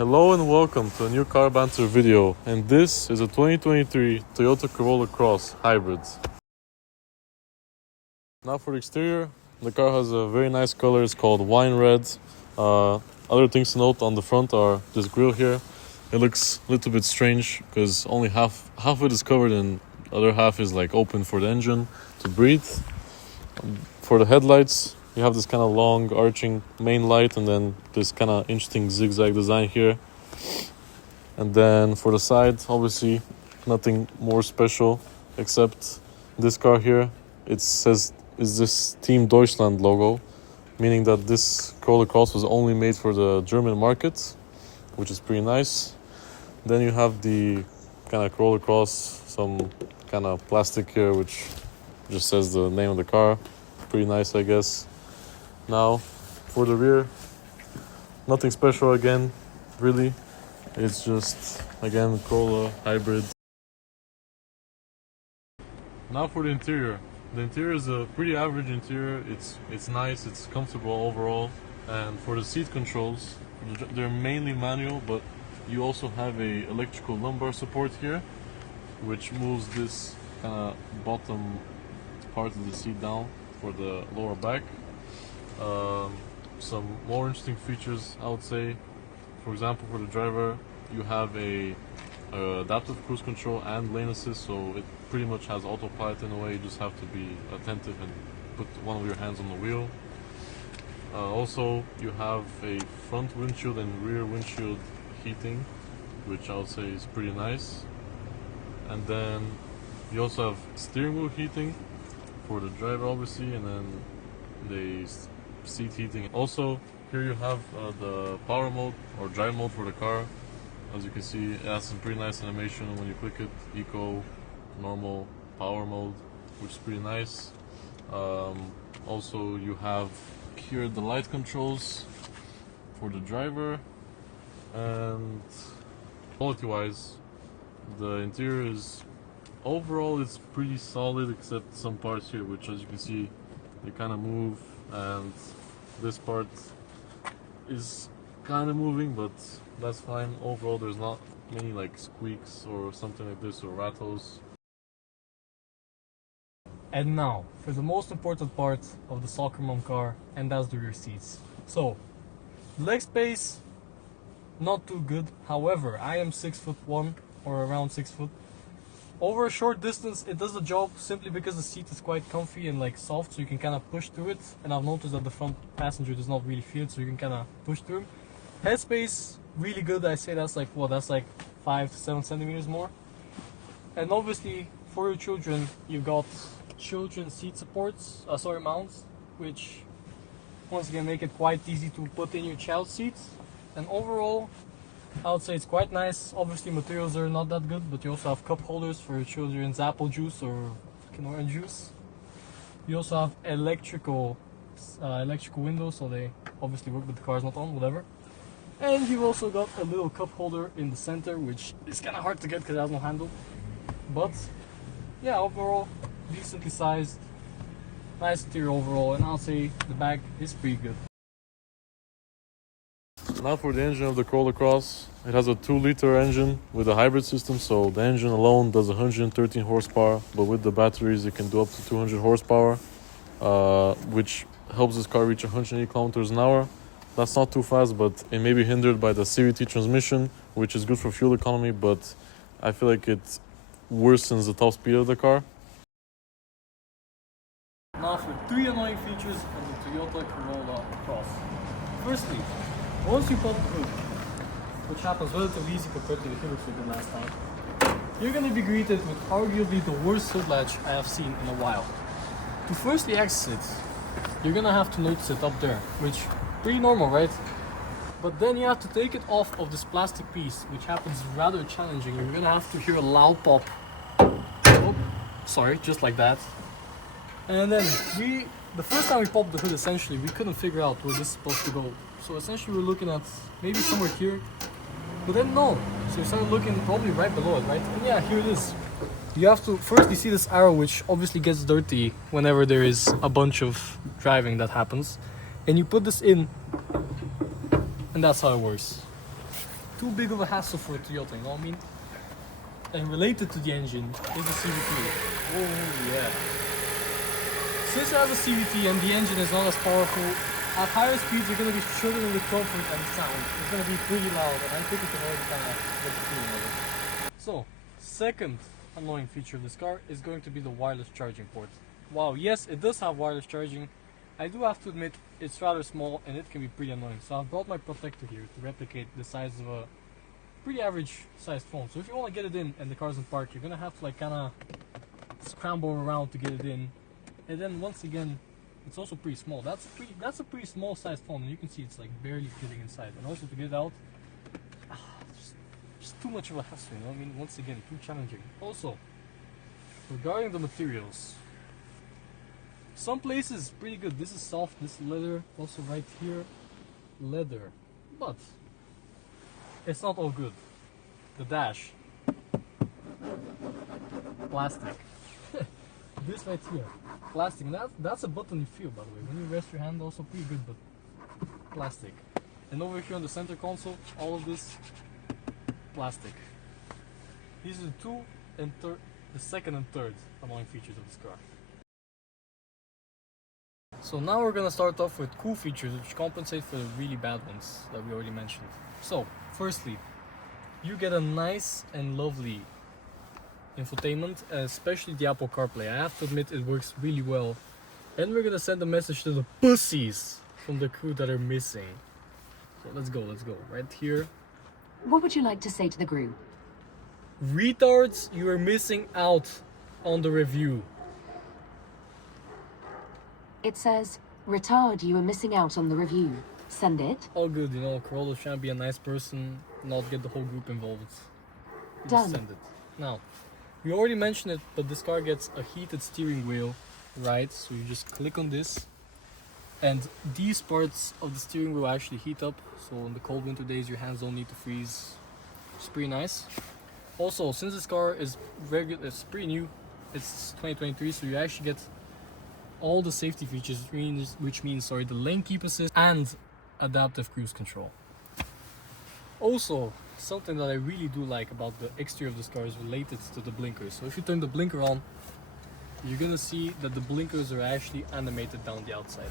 Hello and welcome to a new car banter video, and this is a 2023 Toyota Corolla Cross Hybrid. Now for the exterior, the car has a very nice color, it's called wine red. Other things to note on the front are this grille here. It looks a little bit strange because only half of it is covered and the other half is like open for the engine to breathe. For the headlights, you have this kind of long arching main light and then this kind of interesting zigzag design here. And then for the side, obviously nothing more special except this car here. It says is this Team Deutschland logo, meaning that this Corolla Cross was only made for the German market, which is pretty nice. Then you have the kind of Corolla Cross, some kind of plastic here which just says the name of the car. Pretty nice, I guess. Now, for the rear, nothing special again, really. It's just, again, Corolla hybrid. Now for the interior. The interior is a pretty average interior. It's nice, it's comfortable overall. And for the seat controls, they're mainly manual, but you also have a electrical lumbar support here, which moves this kind of bottom part of the seat down for the lower back. Some more interesting features, I would say. For example, for the driver, you have a adaptive cruise control and lane assist, so it pretty much has autopilot in a way. You just have to be attentive and put one of your hands on the wheel. Also, you have a front windshield and rear windshield heating, which I would say is pretty nice. And then you also have steering wheel heating for the driver, obviously, and then the seat heating. Also, here you have the power mode or drive mode for the car. As you can see, it has some pretty nice animation when you click it. Eco, normal, power mode, which is pretty nice. Also, you have here the light controls for the driver. And quality-wise, the interior is overall it's pretty solid, except some parts here, which, as you can see, they kind of move, and this part is kind of moving, but that's fine. Overall, there's not many like squeaks or something like this or rattles. And now for the most important part of the soccer mom car, and that's the rear seats. So leg space, not too good. However, I am 6'1" or around 6 foot. Over a short distance, it does the job simply because the seat is quite comfy and like soft, so you can kind of push through it. And I've noticed that the front passenger does not really feel it, so you can kind of push through. Headspace, really good. I say that's like what? That's like 5 to 7 centimeters more. And obviously, for your children, you've got children seat supports, mounts, which once again make it quite easy to put in your child seats. And overall, I would say it's quite nice. Obviously, materials are not that good, but you also have cup holders for your children's apple juice or orange juice. You also have electrical windows, so they obviously work, but the car is not on, whatever. And you've also got a little cup holder in the center, which is kind of hard to get because it has no handle. But yeah, overall, decently sized, nice interior overall, and I'll say the back is pretty good. Now for the engine of the Corolla Cross, it has a 2-liter engine with a hybrid system, so the engine alone does 113 horsepower, but with the batteries it can do up to 200 horsepower, which helps this car reach 180 kilometers an hour. That's not too fast, but it may be hindered by the CVT transmission, which is good for fuel economy, but I feel like it worsens the top speed of the car. Now for 3 annoying features of the Toyota Corolla Cross. Firstly, once you pop the hood, which happens relatively easy compared to the hood we did last time, you're going to be greeted with arguably the worst hood latch I have seen in a while. To firstly access it, you're going to have to notice it up there, which is pretty normal, right? But then you have to take it off of this plastic piece, which happens rather challenging. You're going to have to hear a loud pop. Oh, sorry, just like that. And then the first time we popped the hood, essentially, we couldn't figure out where this is supposed to go. So essentially we're looking at maybe somewhere here, but then no. So you started looking probably right below it, right? And yeah, here it is. You have to, first you see this arrow, which obviously gets dirty whenever there is a bunch of driving that happens. And you put this in, and that's how it works. too big of a hassle for a Toyota, you know what I mean? And related to the engine is the CVT. Oh yeah. Since it has a CVT and the engine is not as powerful, at higher speeds you're going to be struggling with comfort and sound. It's going to be pretty loud, and I think you can already kind of get the feeling of it. So, second annoying feature of this car is going to be the wireless charging port. Wow, yes, it does have wireless charging. I do have to admit it's rather small and it can be pretty annoying. So I've brought my protector here to replicate the size of a pretty average sized phone. So if you want to get it in and the car's in park, you're gonna have to like kind of scramble around to get it in. And then once again, it's also pretty small. That's a pretty small sized phone, and you can see it's like barely fitting inside. And also to get it out, just too much of a hassle. You know, I mean, once again, too challenging. Also, regarding the materials, some places pretty good. This is soft. This is leather. Also right here, leather, but it's not all good. The dash, plastic. This right here, plastic. And that's a button you feel, by the way. When you rest your hand, also pretty good, but plastic. And over here on the center console, all of this plastic. These are the second and third annoying features of this car. So now we're gonna start off with cool features which compensate for the really bad ones that we already mentioned. So, firstly, you get a nice and lovely infotainment, especially the Apple CarPlay. I have to admit it works really well. And we're gonna send a message to the pussies from the crew that are missing. So let's go. Right here. What would you like to say to the group? Retards, you are missing out on the review. It says, retard, you are missing out on the review. Send it. All good, you know, Corolla's trying to be a nice person, not get the whole group involved. You Done. just send it. Now, we already mentioned it, but this car gets a heated steering wheel, right? So you just click on this, and these parts of the steering wheel actually heat up. So in the cold winter days, your hands don't need to freeze. It's pretty nice. Also, since this car is it's pretty new, it's 2023, so you actually get all the safety features, which means the lane keep assist and adaptive cruise control. Also, something that I really do like about the exterior of this car is related to the blinkers. So if you turn the blinker on, you're gonna see that the blinkers are actually animated down the outside.